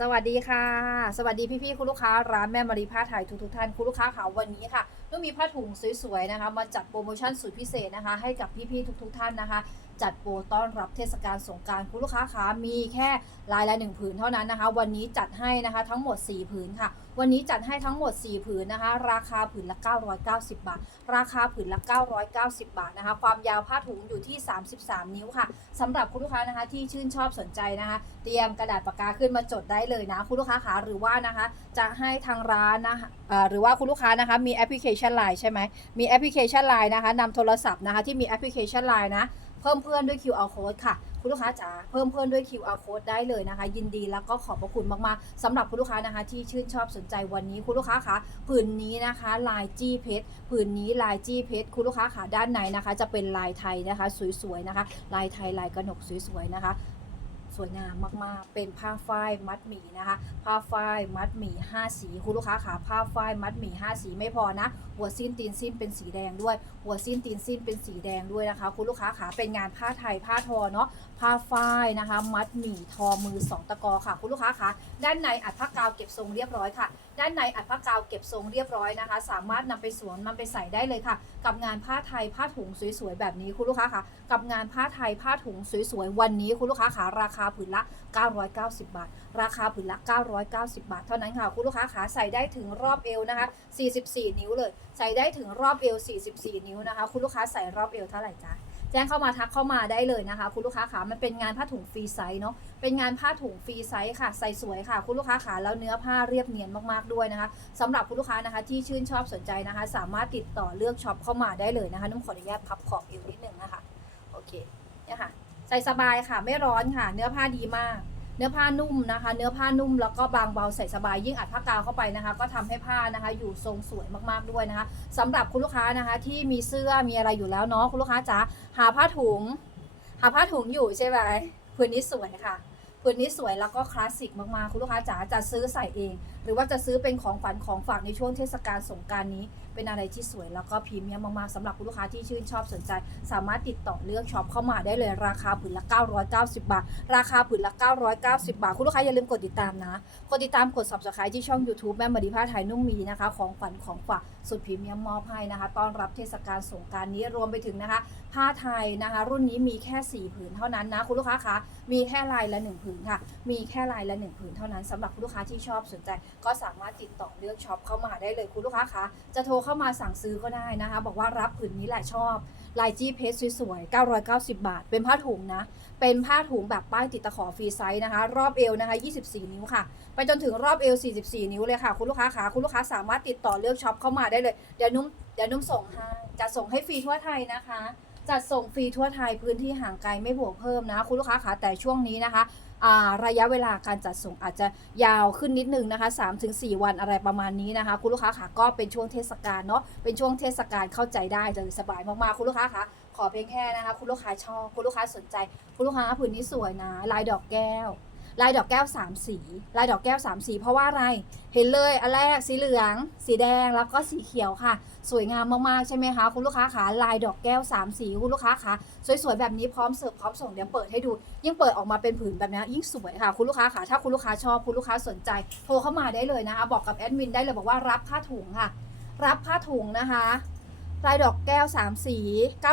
สวัสดีค่ะ สวัสดีพี่ๆคุณลูกค้าร้านแม่มารีผ้าไทยทุกๆท่านคุณลูกค้าค่ะวันนี้ค่ะต้มีผ้าถุงสวยๆนะคะมาจัดโปรโมชั่นสุดพิเศษนะคะ ให้กับพี่ๆทุกๆท่านนะคะ จัดโปรต้อนรับเทศกาลสงการคุณลูกค้าคะมีแค่ลายละหนึ่งผืนเท่านั้นนะคะ วันนี้จัดให้นะคะทั้งหมด 4 ผืนค่ะ วันนี้จัดให้ทั้งหมด 4 ผืนนะคะ ราคาผืนละ 990 บาท ราคาผืนละ 990 บาทนะคะ ความยาวผ้าถุงอยู่ที่ 33 นิ้วค่ะสำหรับคุณลูกค้านะคะที่ชื่นชอบสนใจนะคะ เตรียมกระดาษปากกาขึ้นมาจดได้เลยนะคุณลูกค้าคะหรือว่านะคะ จะให้ทางร้านนะคะหรือว่าคุณลูกค้านะคะมีแอปพลิเคชัน Line ใช่ไหมมีแอปพลิเคชัน Line นะคะนำโทรศัพท์นะคะที่มีแอปพลิเคชัน Line นะ พิ่มเพื่อนด้วย QR code ค่ะ คุณลูกค้าจ๋าเพิ่มเพื่อนด้วย QR code ได้เลยนะคะ ยินดีแล้วก็ขอบพระคุณมากๆสำหรับคุณลูกค้านะคะ ที่ชื่นชอบสนใจวันนี้คุณลูกค้าคะผืนนี้นะคะลายจี้เพชรผืนนี้ลายจี้เพชรคุณลูกค้าคะด้านในนะคะ จะเป็นลายไทยนะคะ สวยๆนะคะ ลายไทยลายกระหนกสวยๆนะคะ สวยงามมากๆ เป็นผ้าฝ้ายมัดหมี่นะคะ ผ้าฝ้ายมัดหมี่5สีคุณลูกค้าขาผ้าฝ้ายมัดหมี่5สีไม่พอนะ หัวสิ้นตีนสิ้นเป็นสีแดงด้วย หัวสิ้นตีนสิ้นเป็นสีแดงด้วยนะคะ คุณลูกค้าขาเป็นงานผ้าไทยผ้าทอเนาะผ้าฝ้ายนะคะ มัดหมี่ทอมือสองตะกอค่ะ คุณลูกค้าขาด้านในอัดผ้ากาวเก็บทรงเรียบร้อยค่ะ ด้านในอัดผ้ากาวเก็บทรงเรียบร้อยนะคะ สามารถนำไปสวมนำไปใส่ได้เลยค่ะ กับงานผ้าไทยผ้าถุงสวยๆแบบนี้คุณลูกค้าคะกับงานผ้าไทยผ้าถุงสวยๆวันนี้คุณลูกค้าขาราคาผืนละ 990 บาท ราคาผืนละ 990 บาท เท่านั้นค่ะคุณลูกค้าขาใส่ได้ถึงรอบเอวนะคะ 44 นิ้วเลย ใส่ได้ถึงรอบเอว 44 นิ้วนะคะ คุณลูกค้าใส่รอบเอวเท่าไหร่จ๊ะ จ้งเข้ามาทักเข้ามาได้เลยนะคะ คุณลูกค้าขามันเป็นงานผ้าถุงฟรีไซส์เนาะเป็นงานผ้าถุงฟรีไซส์ค่ะใส่สวยค่ะ คุณลูกค้าขาแล้วเนื้อผ้าเรียบเนียนมากๆด้วยนะคะสำหรับคุณลูกค้านะคะ ที่ชื่นชอบสนใจนะคะ สามารถติดต่อเลือกช็อปเข้ามาได้เลยนะคะนุ่มขออนุญาตพับขอบเอวนิดนึงนะคะโอเคเนี่ยค่ะใส่สบายค่ะไม่ร้อนค่ะ เนื้อผ้าดีมาก เนื้อผ้านุ่มนะคะ เนื้อผ้านุ่มแล้วก็บางเบาใส่สบายยิ่งอัดผ้ากาวเข้าไปนะคะ ก็ทำให้ผ้านะคะ อยู่ทรงสวยมากๆด้วยนะคะสำหรับคุณลูกค้านะคะ ที่มีเสื้อมีอะไรอยู่แล้วเนาะคุณลูกค้าจ๋าหาผ้าถุง หาผ้าถุงอยู่ใช่ไหมผืนนี้สวยค่ะผืนนี้สวยแล้วก็คลาสสิกมากๆคุณลูกค้าจ๋าจะซื้อใส่เอง หรือว่าจะซื้อเป็นของขวัญของฝากในช่วงเทศกาลสงการนี้ เป็นอะไรที่สวยแล้วก็พรีเมียมมากๆสำหรับคุณลูกค้าที่ชื่นชอบสนใจ สามารถติดต่อเลือกช็อปเข้ามาได้เลยราคาผืนละ 990 บาท ราคาผืนละ 990 บาท คุณลูกค้าอย่าลืมกดติดตามนะ กดติดตามกด subscribe ที่ช่อง YouTube แม่มาดีผ้าไทยนุ่มมีนะคะ ของขวัญของฝากสุดพรีเมียมมอบให้นะคะต้อนรับเทศกาลสงการนี้รวมไปถึงนะคะผ้าไทยนะคะ รุ่นนี้มีแค่ 4 ผืนเท่านั้นนะคุณลูกค้าคะมีแค่ลายละ 1 ผืนค่ะ มีแค่ลายละ 1 ผืนเท่านั้นสำหรับคุณลูกค้าที่ชอบสนใจก็สามารถติดต่อเลือกช็อปเข้ามาได้เลยคุณลูกค้าคะจะโทรเข้ามาสั่งซื้อก็ได้นะคะ บอกว่ารับผืนนี้แหละชอบลายจี้เพชรสวยๆ 990 บาท เป็นผ้าถุงนะ เป็นผ้าถุงแบบป้ายติดตะขอฟรีไซส์นะคะ รอบเอวนะคะ 24 นิ้วค่ะ ไปจนถึงรอบเอว 44 นิ้วเลยค่ะ คุณลูกค้าขาคุณลูกค้าสามารถติดต่อเลือกช็อปเข้ามาได้เลย เดี๋ยวนุ่ม เดี๋ยวนุ่มส่งให้จะส่งให้ฟรีทั่วไทยนะคะจัดส่งฟรีทั่วไทยพื้นที่ห่างไกลไม่บวกเพิ่มนะ คุณลูกค้าคะแต่ช่วงนี้นะคะ ระยะเวลาการจัดส่งอาจจะยาวขึ้นนิดนึงนะคะ3-4 วันอะไรประมาณนี้นะคะ คุณลูกค้าคะก็เป็นช่วงเทศกาลเนาะเป็นช่วงเทศกาลเข้าใจได้เลยสบายมากๆ คุณลูกค้าคะขอเพียงแค่นะคะ คุณลูกค้าชอบคุณลูกค้าสนใจ คุณลูกค้าผืนนี้สวยนะ ลายดอกแก้ว ลายดอกแก้วสามสี ลายดอกแก้วสามสี เพราะว่าอะไร เห็นเลยอันแรกสีเหลือง สีแดงแล้วก็สีเขียวค่ะ สวยงามมากๆใช่ไหมคะคุณลูกค้าขาลายดอกแก้ว 3 สีคุณลูกค้าขาสวยๆแบบนี้พร้อมเสิร์ฟพร้อมส่งเดี๋ยวเปิดให้ดู ยิ่งเปิดออกมาเป็นผืนแบบนี้ยิ่งสวยค่ะคุณลูกค้าขาถ้าคุณลูกค้าชอบคุณลูกค้าสนใจ โทรเข้ามาได้เลยนะคะบอกกับแอดมินได้เลยบอกว่ารับผ้าถุงค่ะ รับผ้าถุงนะคะ ลายดอกแก้ว 3 สี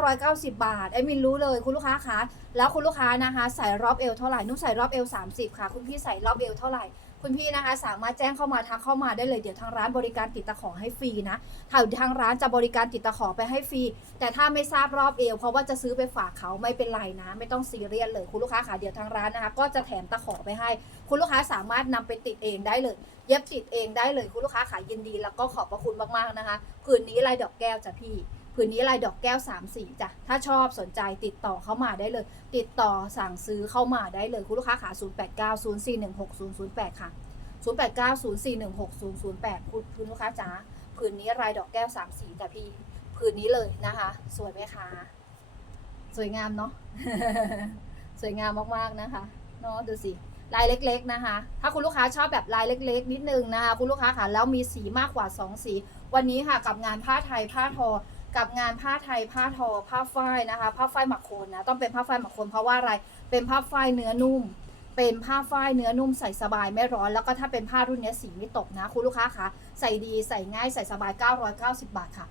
990 บาท ไอ้มินรู้เลยคุณลูกค้าคะ แล้วคุณลูกค้านะคะ ใส่รอบเอวเท่าไหร่ นุ่มใส่รอบเอว 30 ค่ะ คุณพี่ใส่รอบเอวเท่าไหร่ คุณพี่นะคะสามารถแจ้งเข้ามาทักเข้ามาได้เลยเดี๋ยวทางร้านบริการติดตะขอให้ฟรีนะทาทางร้านจะบริการติดตะขอไปให้ฟรีแต่ถ้าไม่ทราบรอบเอวเพราะว่าจะซื้อไปฝากเขาไม่เป็นไรนะ ไม่ต้องซีเรียสเลยคุณลูกค้าค่ะเดี๋ยวทางร้านนะคะก็จะแถมตะขอไปให้ คุณลูกค้าสามารถนำไปติดเองได้เลย เย็บติดเองได้เลยคุณลูกค้าขายยินดี แล้วก็ขอบพระคุณมากๆนะคะผืนนี้ลายดอกแก้วจ้ะพี่ ผืนนี้ลายดอกแก้ว3สีจ้ะ ถ้าชอบสนใจติดต่อเข้ามาได้เลย ติดต่อสั่งซื้อเข้ามาได้เลย คุณลูกค้าขา0890416008 ค่ะ 0890416008 คุณคุณลูกค้าจ๋าผืนนี้ลายดอกแก้ว3สีจ้ะพี่ ผืนนี้เลยนะคะ สวยไหมคะ สวยงามเนาะ สวยงามมากๆนะคะ เนาะดูสิลายเล็ก ๆ นะคะ ถ้าคุณลูกค้าชอบแบบลายเล็ก ๆ นิดนึงนะคะ คุณลูกค้าค่ะ แล้วมีสีมากกว่า 2 สี วันนี้ค่ะกับงานผ้าไทยผ้าทอ กับงานผ้าไทยผ้าทอ ผ้าฝ้ายนะคะผ้าฝ้ายหมักโคนนะต้องเป็นผ้าฝ้ายหมักโคนเพราะว่าอะไรเป็นผ้าฝ้ายเนื้อนุ่ม เป็นผ้าฝ้ายเนื้อนุ่มใส่สบายไม่ร้อนแล้วก็ถ้าเป็นผ้ารุ่นนี้สีไม่ตกนะคุณลูกค้าคะใส่ดีใส่ง่ายใส่สบาย 990 บาทค่ะ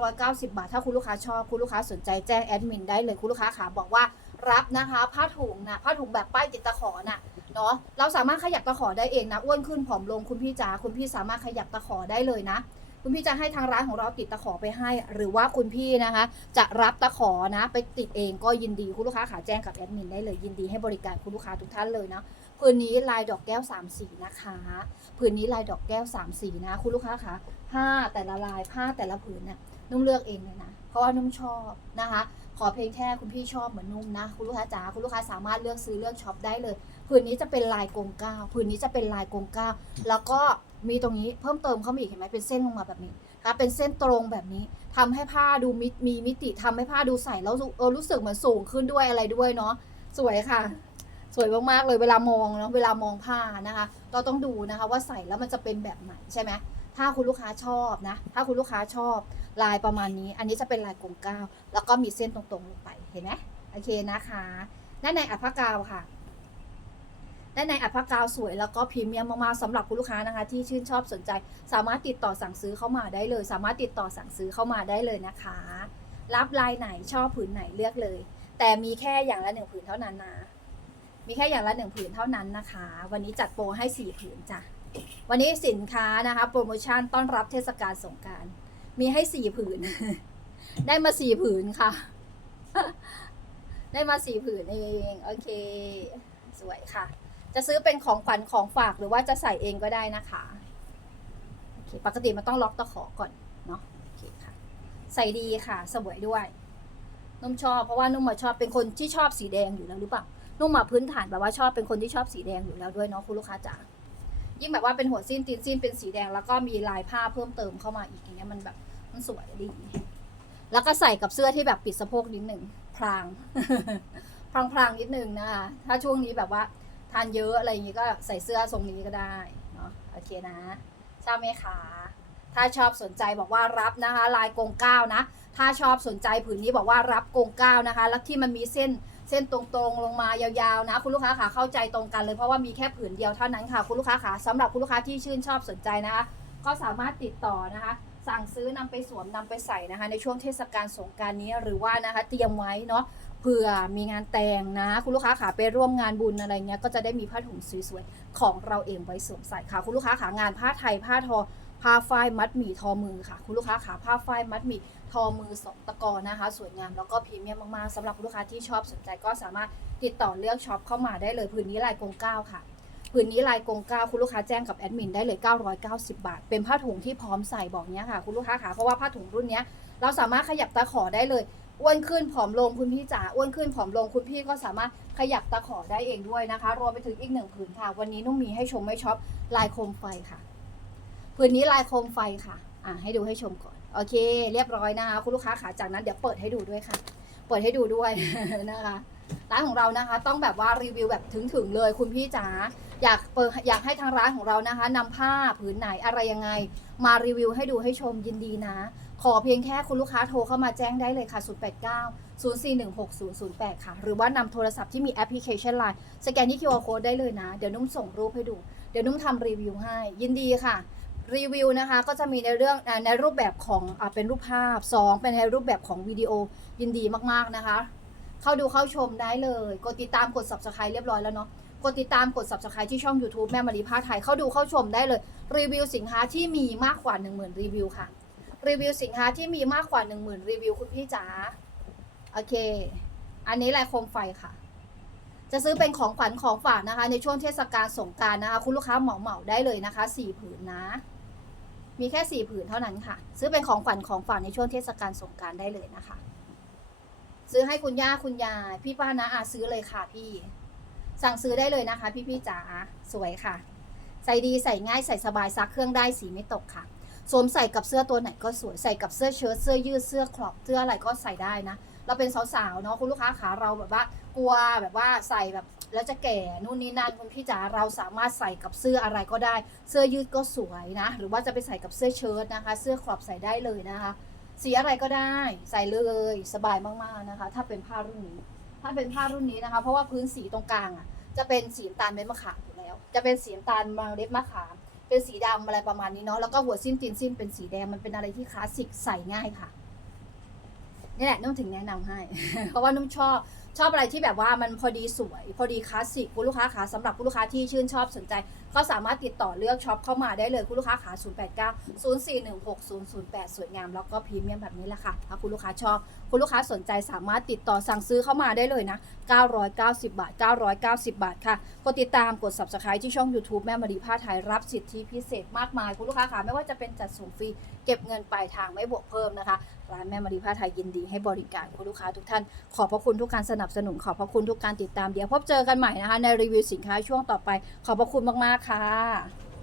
990 บาท ถ้าคุณลูกค้าชอบคุณลูกค้าสนใจแจ้งแอดมินได้เลยคุณลูกค้าขาบอกว่ารับนะคะผ้าถุงนะผ้าถุงแบบป้ายติดตะขอน่ะเนาะเราสามารถขยับตะขอได้เองนะอ้วนขึ้นผอมลงคุณพี่จ๋าคุณพี่สามารถขยับตะขอได้เลยนะ คุณพี่จะให้ทางร้านของเราติดตะขอไปให้ หรือว่าคุณพี่นะคะ จะรับตะขอนะ ไปติดเองก็ยินดีคุณลูกค้าขาแจ้งกับแอดมินได้เลยยินดีให้บริการคุณลูกค้าทุกท่านเลยนะผืนนี้ลายดอกแก้ว3สีนะคะผืนนี้ลายดอกแก้ว3สีนะ คุณลูกค้าคะผ้าแต่ละลายผ้าแต่ละผืนเนี่ยนุ่มเลือกเองเลยนะเพราะว่านุ่มชอบนะคะ ขอเพียงแค่คุณพี่ชอบเหมือนนุ่มนะ คุณลูกค้าจ๋าคุณลูกค้าสามารถเลือกซื้อเลือกช็อปได้เลยผืนนี้จะเป็นลายกงก้าผืนนี้จะเป็นลายกงก้าแล้วก็ มีตรงนี้เพิ่มเติมเข้ามาอีกเห็นไหมเป็นเส้นลงมาแบบนี้นะคะเป็นเส้นตรงแบบนี้ทำให้ผ้าดูมิมีมิติทำให้ผ้าดูใส่แล้วเออรู้สึกเหมือนสูงขึ้นด้วยอะไรด้วยเนาะสวยค่ะ สวยมากๆเลยเวลามองเนาะเวลามองผ้านะคะ เราต้องดูนะคะว่าใส่แล้วมันจะเป็นแบบไหนใช่ไหมถ้าคุณลูกค้าชอบนะ ถ้าคุณลูกค้าชอบลายประมาณนี้ อันนี้จะเป็นลายกลมก้าวแล้วก็มีเส้นตรงๆลงไปเห็นไหมโอเคนะคะด้านในอัดผ้ากาวค่ะ ด้านในอัดผ้ากาวสวยแล้วก็พรีเมียมมากๆสำหรับคุณลูกค้านะคะ ที่ชื่นชอบสนใจ สามารถติดต่อสั่งซื้อเข้ามาได้เลย สามารถติดต่อสั่งซื้อเข้ามาได้เลยนะคะ รับลายไหนชอบผืนไหนเลือกเลย แต่มีแค่อย่างละหนึ่งผืนเท่านั้นนะมีแค่อย่างละหนึ่งผืนเท่านั้นนะคะ วันนี้จัดโปรให้สี่ผืนจ้ะวันนี้สินค้านะคะ โปรโมชั่นต้อนรับเทศกาลสงการ มีให้สี่ผืน ได้มาสี่ผืนค่ะ ได้มาสี่ผืนเอง โอเค สวยค่ะ จะซื้อเป็นของขวัญของฝากหรือว่าจะใส่เองก็ได้นะคะโอเคปกติมันต้องล็อกตะขอก่อนเนาะโอเคค่ะ ใส่ดีค่ะสวยด้วยนุ่มชอบเพราะว่านุ่มมาชอบเป็นคนที่ชอบสีแดงอยู่แล้วหรือเปล่านุ่มมาพื้นฐานแบบว่าชอบเป็นคนที่ชอบสีแดงอยู่แล้วด้วยเนาะคุณลูกค้าจ๋ายิ่งแบบว่าเป็นหัวสิ้นตีนสิ้นเป็นสีแดงแล้วก็มีลายผ้าเพิ่มเติมเข้ามาอีกอย่างเงี้ยมันแบบมันสวยดี แล้วก็ใส่กับเสื้อที่แบบปิดสะโพกนิดหนึ่งพรางพรางพรางนิดนึงนะคะถ้าช่วงนี้แบบว่า ทานเยอะอะไรอย่างงี้ก็ใส่เสื้อทรงนี้ก็ได้เนาะโอเคนะชอบไหมคะถ้าชอบสนใจบอกว่ารับนะคะ ลายกงเก้านะ ถ้าชอบสนใจผืนนี้บอกว่ารับกงเก้านะคะ แล้วที่มันมีเส้นเส้นตรงๆลงมายาวๆนะ คุณลูกค้าค่ะเข้าใจตรงกันเลยเพราะว่ามีแค่ผืนเดียวเท่านั้นค่ะคุณลูกค้าค่ะสำหรับคุณลูกค้าที่ชื่นชอบสนใจนะคะ ก็สามารถติดต่อนะคะ สั่งซื้อนำไปสวมนำไปใส่นะคะ ในช่วงเทศกาลสงการนี้หรือว่านะคะเตรียมไว้เนาะ เผื่อมีงานแต่งนะ คุณลูกค้าขาไปร่วมงานบุญอะไรเงี้ยก็จะได้มีผ้าถุงสวยๆของเราเองไว้สวมใส่ค่ะ คุณลูกค้าขางานผ้าไทยผ้าทอผ้าฝ้ายมัดหมี่ทอมือค่ะ คุณลูกค้าขาผ้าฝ้ายมัดหมี่ทอมือสองตะกอนะคะ สวยงามแล้วก็พรีเมียมมากๆสำหรับลูกค้าที่ชอบสนใจก็สามารถติดต่อเลือกช็อปเข้ามาได้เลยผืนนี้ลายกงเก้าค่ะผืนนี้ลายกงเก้าคุณลูกค้าแจ้งกับแอดมินได้เลย 990 บาท เป็นผ้าถุงที่พร้อมใส่บอกเนี้ยค่ะ คุณลูกค้าค่ะเพราะว่าผ้าถุงรุ่นเนี้ยเราสามารถขยับตะขอได้เลย อ้วนขึ้นผอมลงคุณพี่จ๋าอ้วนขึ้นผอมลงคุณพี่ก็สามารถขยับตะขอได้เองด้วยนะคะ รวมไปถึงอีกหนึ่งผืนค่ะ วันนี้นุ่มมีให้ชมไม่ช็อปลายโคมไฟค่ะผืนนี้ลายโคมไฟค่ะอะให้ดูให้ชมก่อนโอเค เรียบร้อยนะคะคุณลูกค้าขาจากนั้นเดี๋ยวเปิดให้ดูด้วยค่ะ เปิดให้ดูด้วยนะคะร้านของเรานะคะ ต้องแบบว่ารีวิวแบบถึงๆเลยคุณพี่จ๋าอยากเปิดอยากให้ทางร้านของเรานะคะนำผ้าผืนไหนอะไรยังไง มารีวิวให้ดูให้ชมยินดีนะ ขอเพียงแค่คุณลูกค้าโทรเข้ามาแจ้งได้เลยค่ะ 089 0416 008 ค่ะ หรือว่านำโทรศัพท์ที่มีแอปพลิเคชัน Line สแกนที่ QR Code ได้เลยนะ เดี๋ยวนุ่มส่งรูปให้ดู เดี๋ยวนุ่มทำรีวิวให้ ยินดีค่ะ รีวิวนะคะก็จะมีในเรื่องในรูปแบบของอเป็นรูปภาพ 2 เป็นในรูปแบบของวิดีโอยินดีมากๆนะคะ เข้าดูเข้าชมได้เลย กดติดตามกด subscribe เรียบร้อยแล้วเนาะกดติดตามกด subscribe ที่ช่อง YouTube แม่มารีผ้าไทยเข้าดูเข้าชมได้เลย รีวิวสินค้าที่มีมากกว่า 10,000 รีวิวค่ะ รีวิวสินค้าที่มีมากกว่า 10,000 รีวิวคุณพี่จ๋าโอเค อันนี้ลายโคมไฟค่ะ จะซื้อเป็นของขวัญของฝากนะคะ ในช่วงเทศกาลสงการนะคะ คุณลูกค้าเหมาเหมาได้เลยนะคะสีผืนนะ มีแค่สีผืนเท่านั้นค่ะ ซื้อเป็นของขวัญของฝากในช่วงเทศกาลสงการได้เลยนะคะ ซื้อให้คุณย่าคุณยายพี่ป้านะอาซื้อเลยค่ะพี่ สั่งซื้อได้เลยนะคะ พี่พี่จ๋าสวยค่ะ ใส่ดีใส่ง่ายใส่สบายซักเครื่องได้สีไม่ตกค่ะ สวมใส่กับเสื้อตัวไหนก็สวยใส่กับเสื้อเชิ้ตเสื้อยืดเสื้อครอปเสื้ออะไรก็ใส่ได้นะ เราเป็นสาวๆเนาะคุณลูกค้าขาเราแบบว่ากลัวแบบว่าใส่แบบแล้วจะแก่นู่นนี่นั่นคุณพี่จ๋าเราสามารถใส่กับเสื้ออะไรก็ได้ เสื้อยืดก็สวยนะ หรือว่าจะไปใส่กับเสื้อเชิ้ตนะคะ เสื้อครอปใส่ได้เลยนะคะ สีอะไรก็ได้ใส่เลยสบายมากๆนะคะ ถ้าเป็นผ้ารุ่นนี้ ถ้าเป็นผ้ารุ่นนี้นะคะ เพราะว่าพื้นสีตรงกลางอะจะเป็นสีน้ำตาลเม็ดมะขามอยู่แล้ว จะเป็นสีน้ำตาลเล็ดมะขาม เป็นสีดำอะไรประมาณนี้เนาะแล้วก็หัวสิ้นตีนสิ้นเป็นสีแดงมันเป็นอะไรที่คลาสสิกใส่ง่ายค่ะนี่แหละนุ่มถึงแนะนำให้ เพราะว่านุ่มชอบชอบอะไรที่แบบว่ามันพอดีสวย พอดีคลาสสิกคุณลูกค้าขาสำหรับคุณลูกค้าที่ชื่นชอบสนใจ ก็สามารถติดต่อเลือกช็อปเข้ามาได้เลยคุณลูกค้าขา 089 0416 008 สวยงาม แล้วก็พรีเมียมแบบนี้แหละค่ะ ถ้าคุณลูกค้าชอบ คุณลูกค้าสนใจสามารถติดต่อสั่งซื้อเข้ามาได้เลยนะ 990 บาท 990 บาทค่ะ กดติดตามกด subscribe ที่ช่อง YouTube แม่มารีผ้าไทยรับสิทธิพิเศษมากมาย คุณลูกค้าค่ะไม่ว่าจะเป็นจัดส่งฟรีเก็บเงินปลายทางไม่บวกเพิ่มนะคะร้านแม่มารีผ้าไทยยินดีให้บริการคุณลูกค้าทุกท่าน ขอบพระคุณทุกการสนับสนุนขอบพระคุณทุกการติดตามเดี๋ยวพบเจอกันใหม่นะคะในรีวิวสินค้าช่วงต่อไป ขอบพระคุณมากๆค่ะ